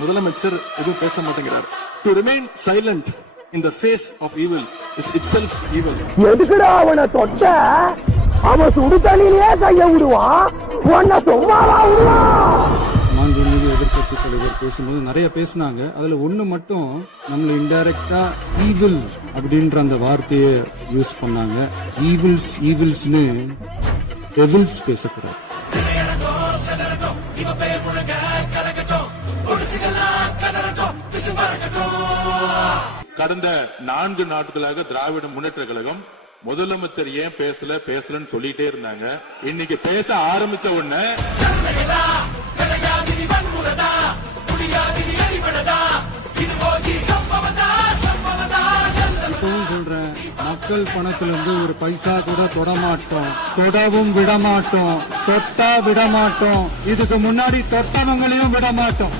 முதலமைச்சர் எதுவும் பேச மாட்டேங்கிறார். To remain silent in the face of evil is itself evil. எதுக்குடா அவனை தொட்ட? அவன் சுடு தண்ணியிலே கைய விடுவான், உன்னை சும்மாவா விடுவான்? மாண்புமிகு எதிர்க்கட்சி தலைவர் பேசும்போது நிறைய பேசினாங்க. அதுல ஒண்ணு மட்டும் நம்மள இன்டைரக்டா ஈவில் அப்படின்ற அந்த வார்த்தையை யூஸ் பண்ணாங்க. ஈவில்ஸ்னு டெவில்ஸ் பேசக்கூடாது. கடந்த 4 நாட்களாக திராவிட முன்னேற்ற கழகம் முதலமைச்சர் ஏன் பேசலன்னு சொல்லிட்டே இருந்தாங்க. இன்னைக்கு பேச ஆரம்பிச்ச உடனே இப்பவும் சொல்றேன், மக்கள் பணத்துல இருந்து ஒரு பைசா கூட தொடமாட்டோம், தொடவும் விடமாட்டோம், தொட்டா விடமாட்டோம், இதுக்கு முன்னாடி தொட்டவங்களையும் விடமாட்டோம்.